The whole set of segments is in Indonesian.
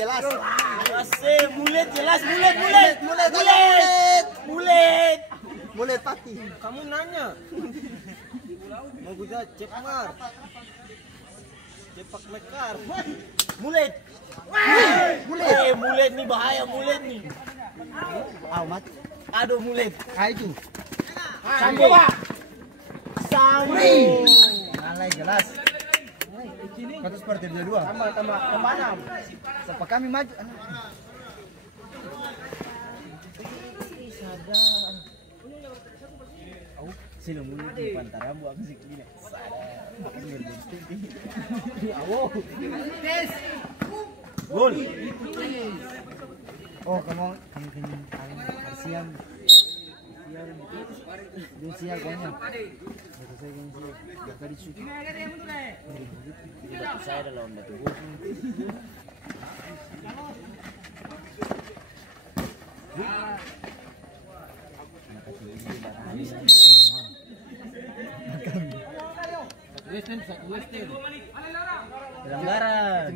jelas. Mulet jelas, mulet pati. Kamu nanya. Mau gue cepmar. Cepak mekar. Mulet nih bahaya mulet nih. Amat. Aduh mulet. Itu. Sambo Pak. Sambo. Alay jelas. Kata seperti dia dua. Tambah 6. Siapa kami maju? Sino mulut di pantaran buat musik gini. Gol. Oh, kamu siang. Siang kayaknya. Saya adalah onda tubuh. Pelanggaran.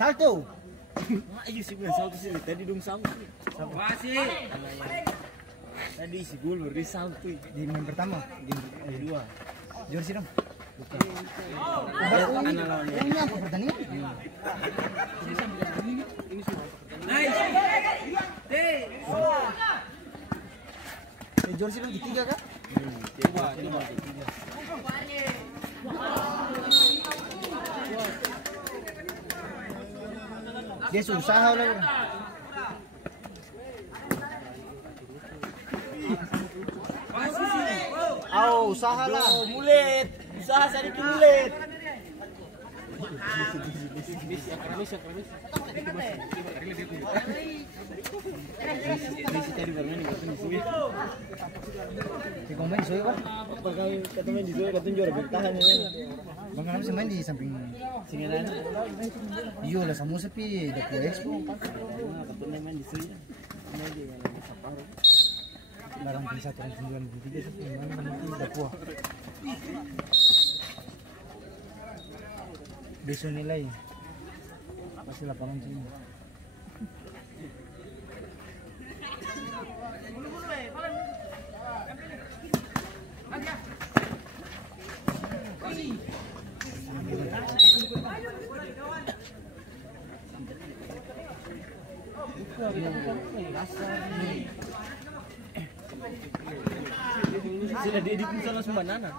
Salto. Ayo sih bilang salto sih tadi dong salto. Masih. Tadi si gol beri salto Di main pertama, game kedua. Jorsi dong. Anak lawannya. Ini apa pertandingan? Nice. Jorsi dong ketiga kan? Tiga. Dia susah lah. Usaha lah. Mulet. Usaha sedikit mulet. Tadi bermain di sini. Di komen soalnya Pak. Apa kali ketemu di sini katanya juara bertahan ya. Bang Anam sih main di samping Singalan. Iya lah sama sepi Depo Expo. Katanya main di sini. Main di Sapporo. Larang bisa turun 93 sih main di Depo. Besok nilai pasti lapangan sini. Sudah dia dipusat langsung banana.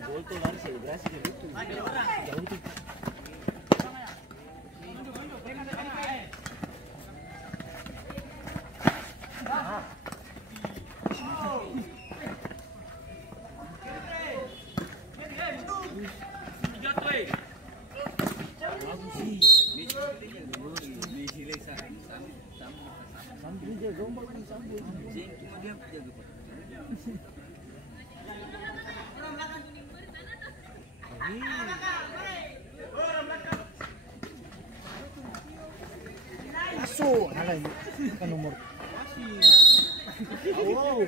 Gol tuh lari selebrasi gitu. Jauh tuh. Sambil dia gombal kan sambil. Cuma dia jaga Pak. Masuk, halai kan nomor. Oh.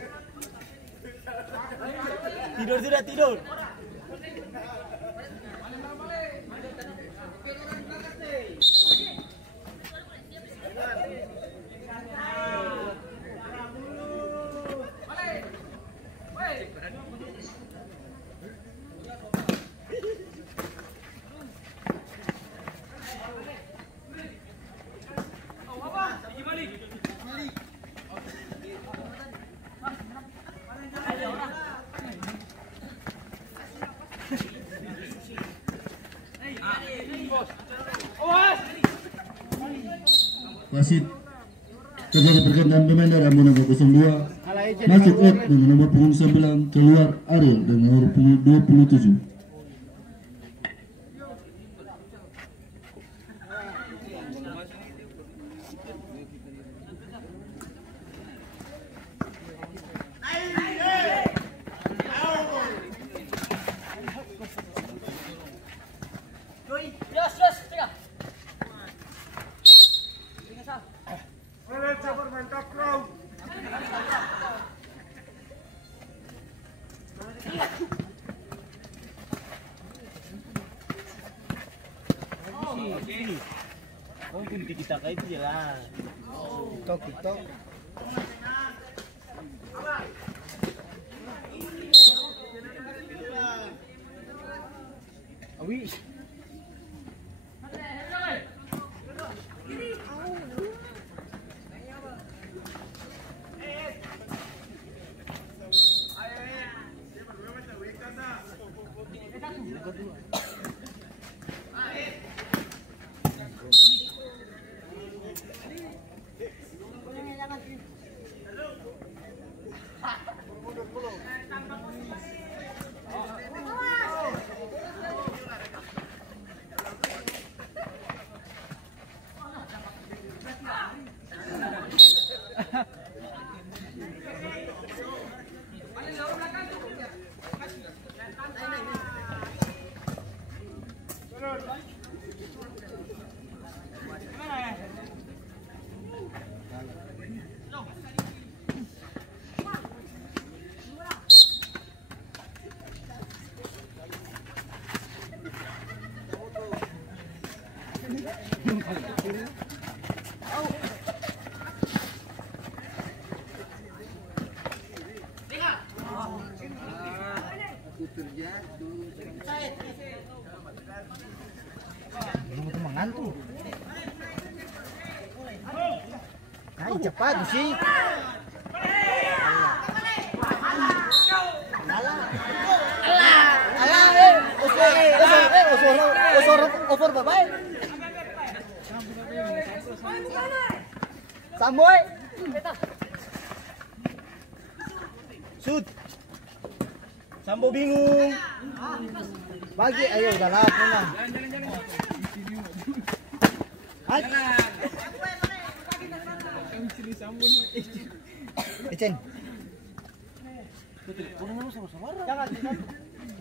Tidur sudah tidur. Wasit terjadi pergantian pemain dari nomor 02 masuk Ed dengan nomor punggung 9, keluar Ariel dengan nomor punggung 27. Oh, kunti kita kayak itu jelas. TikTok. Awi. Belum mengantuk. Ay, cepat sih. Over babai. Samboy. Shoot. Sambo bingung. Bagi, ayo udah laku nah. Ecen. Jangan.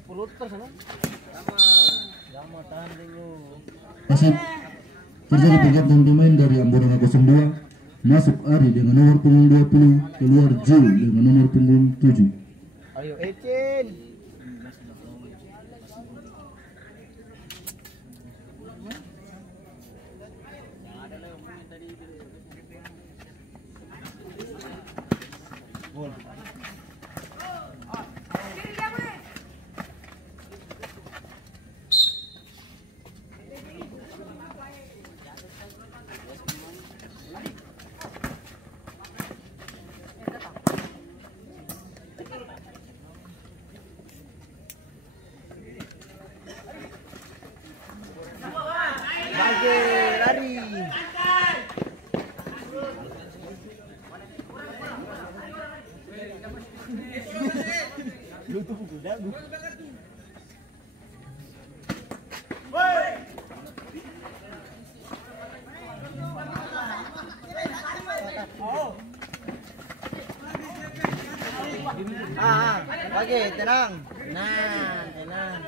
Perut tersana. Jangan tahan dulu. Wasit terjadi pergantian pemain dari Amborana 02. Masuk Ari dengan nomor punggung 20, keluar Jul dengan nomor punggung 7. Ayo Ecen. Lari. Lu tuh buku dagu. Bagi tenang. Tenang.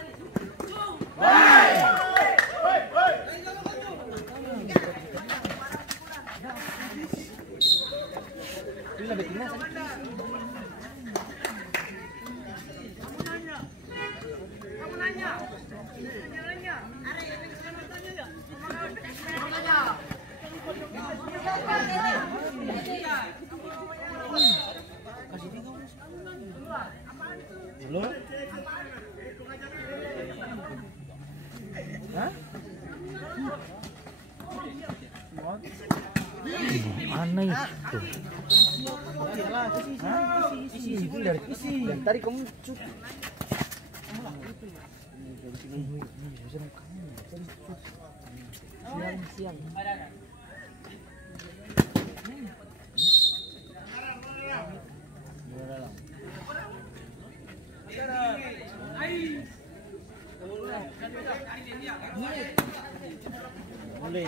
Belum? Hah? Aneh itu. Isi dari tadi kamu cut. Siang. Boleh.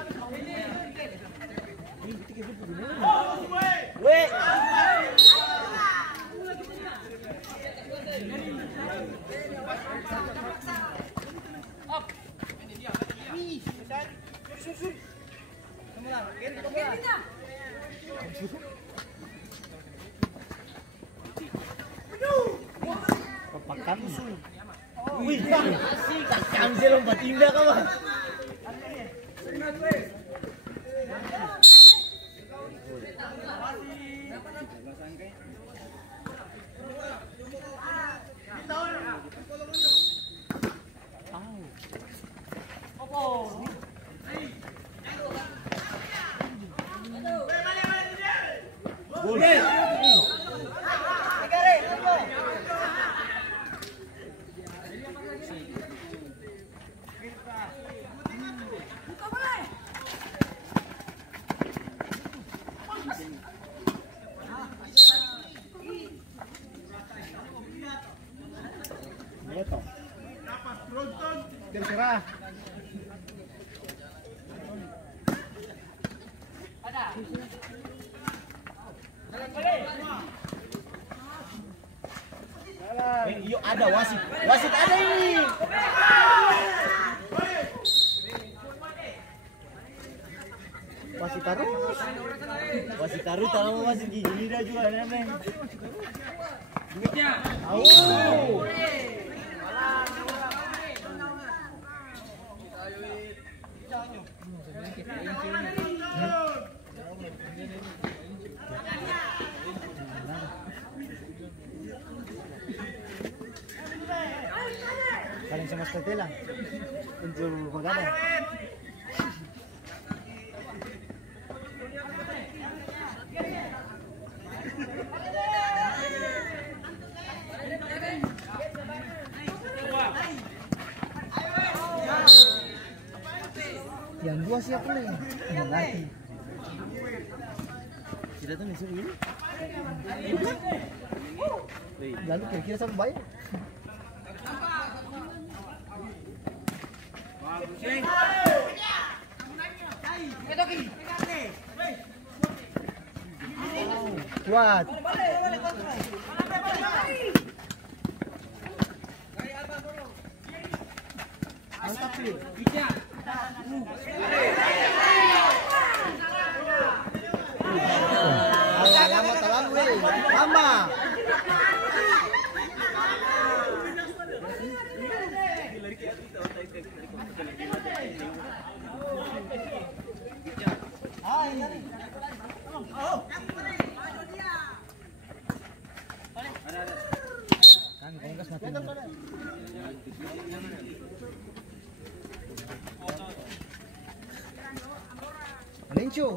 Weh. Pakan musuh. Wih, kacang sih lompat indah kawan. ah. Yuk ada wasit. Wasit ada ini. Wasit taruh. Wasit taruh tahu wasit gigi dah juga ada men. Duitnya. Oh. Kalian sama Stella untuk magana. Yang dua siapa nih? Yang lagi. Tidak tahu nih ini. Lalu kira-kira siapa bayar? Kuat. Mantap sih. Lama terlalu, lama. Kan kongkas mati. Lincu.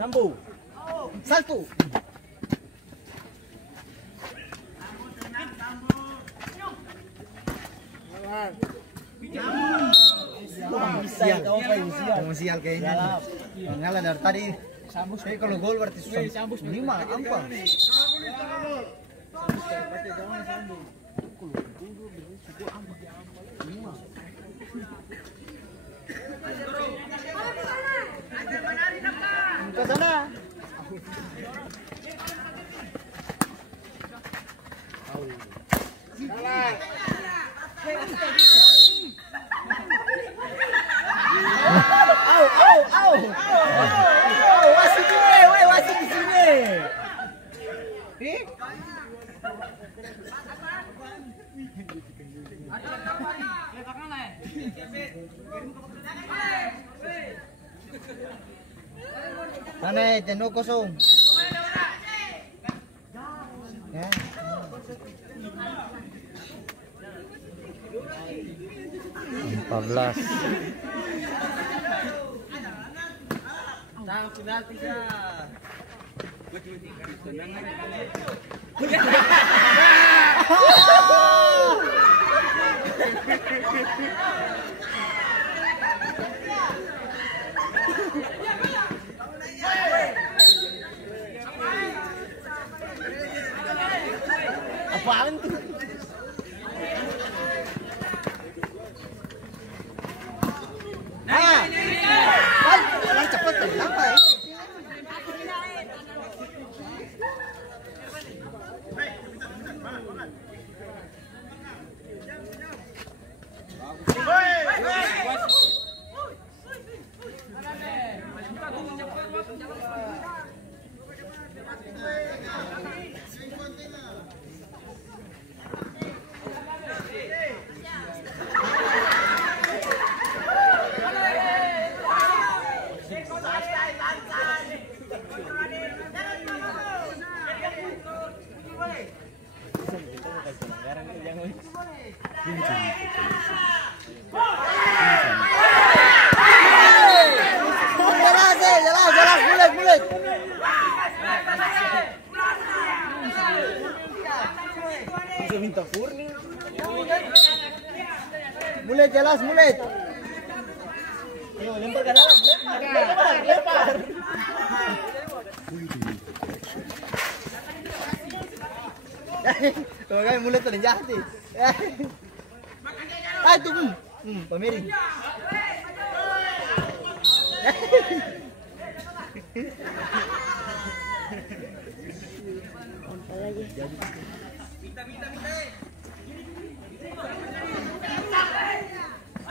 Sambu. Satu. Sial, kamu sial kayaknya. Ngalah dari tadi. Tapi kalau gol berarti susah. 5 apa? Ke sana. Au. Wasit ini, wasit di sini. Mana jenuh kosong. Ya. Belas. Tang sudah 3. Apaan tuh? Nah, cepet tuh, apa ya? Jelas, bulat. Bisa minta furni. Mulet jelas, mulet. Ayo lempar ke dalam, lempar. Kalau kami mulai terjatuh sih. Ah itu pemiring.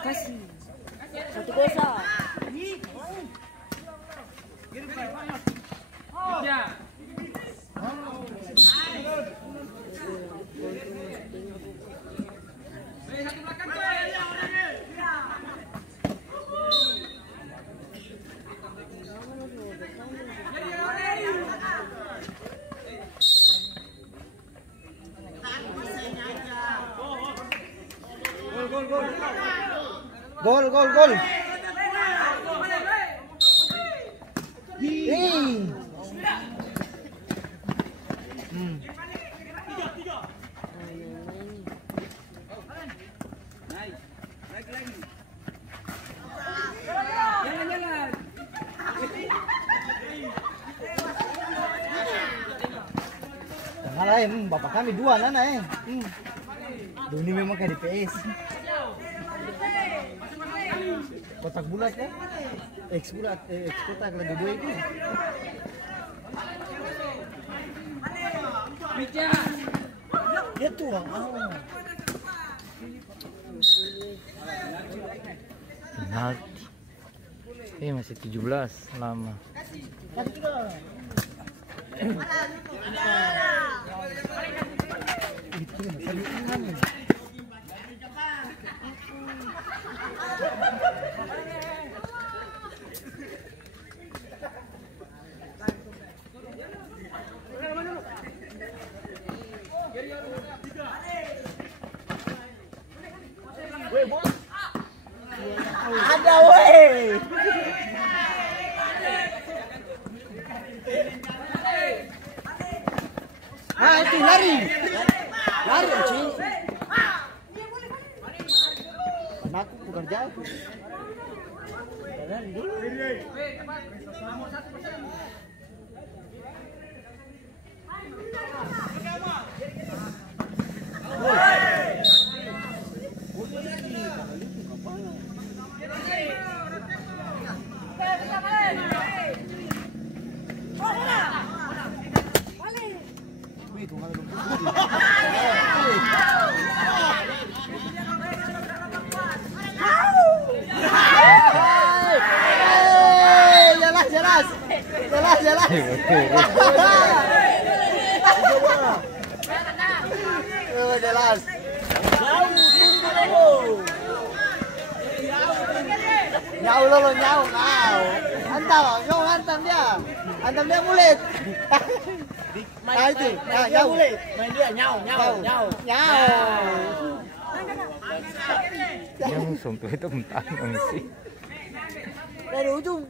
Kasih. 1-0. Ya. Gol. Jalan. Malah bapak kami 2 nana Doni memang kayak di PS. Kotak bulat kan? X bulat, X kotak lagi 2 itu. Bija. Dia tuh penalti. Masih 17 lama. Ada weh. Ah itu lari Uci. Aku bukan jauh. Jalan dulu. Jelas. Jelas. Nyau lo nyau. Antam dia mulut. Nah itu, nyau mulut. Main dia nyau. Yang sumpah itu mentah sih. Dari ujung.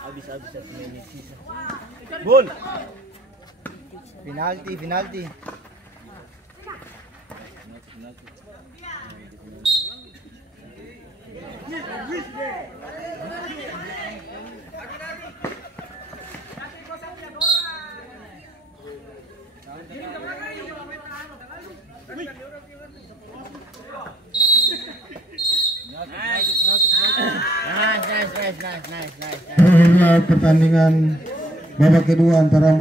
Habis 1 menit sisa. Gol. Penalti. Nice. Pertandingan babak kedua antara